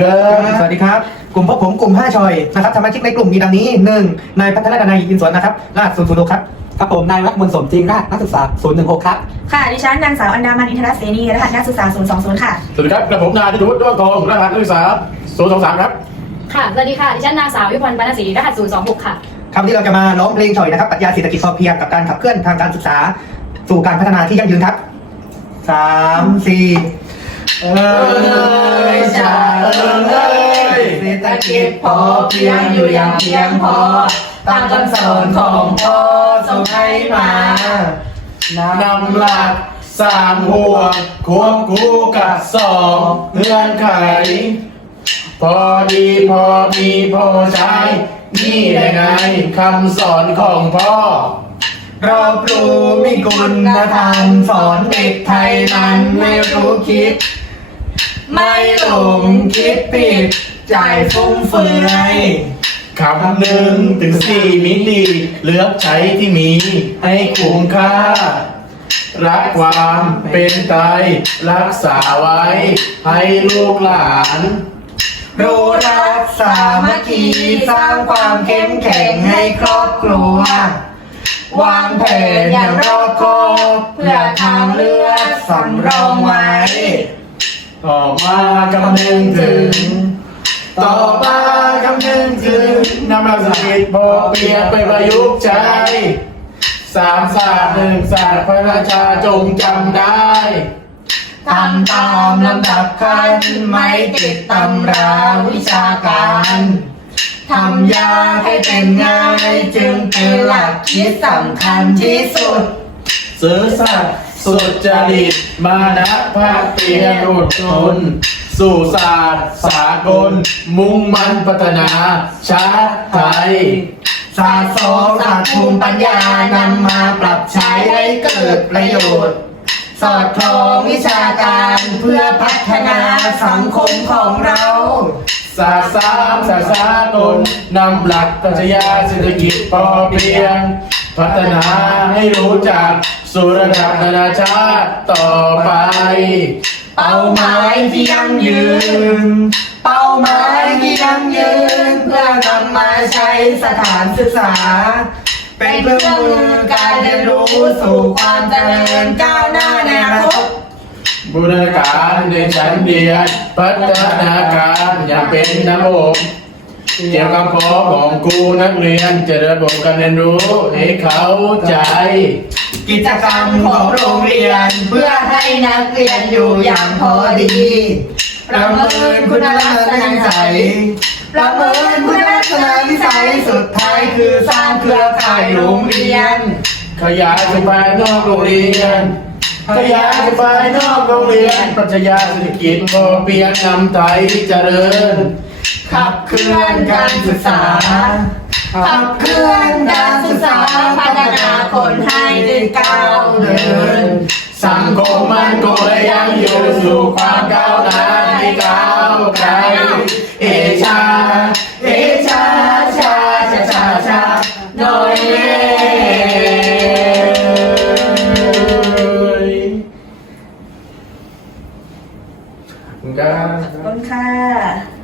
ครับสวัสดีครับ กลุ่มพวกผมกลุ่ม 5 ชอยนะครับสมาชิกในกลุ่มมีดังนี้ 1. นายพัฒนาดนัยอินสวนนะครับรหัส006ครับครับผมนายรักมนสมจริงราชนักศึกษา016ครับค่ะดิฉันนางสาวอันดามันอินทรเสนีรหัสนักศึกษา020ค่ะสวัสดีครับกระผมนายธนวุฒิด้วงทองรหัสนักศึกษา023ครับค่ะสวัสดีค่ะดิฉันนางสาววิพรบรรณศรีรหัส026ค่ะคำที่เราจะมาร้องเพลงชอยนะครับปรัชญาเศรษฐกิจพอเพียงกับการขับเคลื่อนทางการศึกษา สู่การพัฒนาที่ยั่งยืนครับสามสี่เอ้ย ชาเอ้ยเศรษฐกิจพอเพียงอยู่อย่างเพียงพอตามคำสอนของพ่อทรงให้มานำหลักสร้างห่วงควบคู่กับสองเงื่อนไข พอดีพอมีพอใช้ นี่ได้ไงคำสอนของพ่อ เราครูมีคุณธรรมสอนเด็กไทยนั้นไม่รู้คิด ไม่หลงคิดผิดใจฟุ่มเฟือยคำหนึ่งถึงสี่มิติเลือกใช้ที่มีให้คุ้มค่า รักความเป็นไตยรักษาไว้ ให้ลูกหลานรู้รักสามัคคีสร้างความเข้มแข็งให้ครอบครัว วางแผนอย่างรอบคอบเพื่อทางเลือกสำรองไว้ ต่อมากำนึงถึง ต่อมากำนึงถึงนำหลักเรษฐกิจพอเพียงไปประยุกต์ใช้สามศาสตร์หนึ่งศาสตร์พระราชาจงจำได้ทำตามลำดับขั้นไม่ติดตำราวิชาการทำยากให้เป็นง่าย จึงเป็นหลักคิดสำคัญที่สุด ซื้อสัตย์ สุจริตมานะภาคเพียรอดทนสู่ศาสตร์สากล มุ่งมั่นพัฒนา ชาติไทยศาสตร์สองศาสตร์ภูมิปัญญานำมาปรับใช้ให้เกิดประโยชน์ สอดคล้องวิชาการเพื่อพัฒนาสังคมของเราศาสตร์สามศาสตร์สากลนำหลักปรัชญาเศรษฐกิจพอเพียง พัฒนาให้รู้จัก สู่ระดับนานาชาติต่อไป เป้าหมายที่ยั่งยืน เป้าหมายที่ยั่งยืน เพื่อนำมาใช้สถานศึกษา เป็นเครื่องมือการเรียนรู้สู่ความเจริญก้าวหน้าในอนาคตบูรณาการในชั้นเรียนพัฒนาการอย่างเป็นระบบเกี่ยวกับพอของครูนักเรียนจะระบบการเรียนรู้ให้เข้าใจ กิจกรรมของโรงเรียนเพื่อให้นักเรียนอยู่อย่างพอดีประเมินคุณลักษณะนิสัยประเมินคุณลักษณะนิสัยสุดท้ายคือสร้างเครือข่ายโรงเรียน ขยายไปภายนอกโรงเรียน ขยายไปภายนอกโรงเรียนปรัชญาเศรษฐกิจพอเพียงนำไทยเจริญขับเคลื่อนการศึกษาขับเคลื่อนการ สาพัฒนาคนให้ได้ก้าวเดิน สังคมมันก็เลยยังอยู่สู่ความก้าวหน้าในก้าวไกลเอชา เอชาชาชาชาชาโดยเล่ขอบคุณค่ะ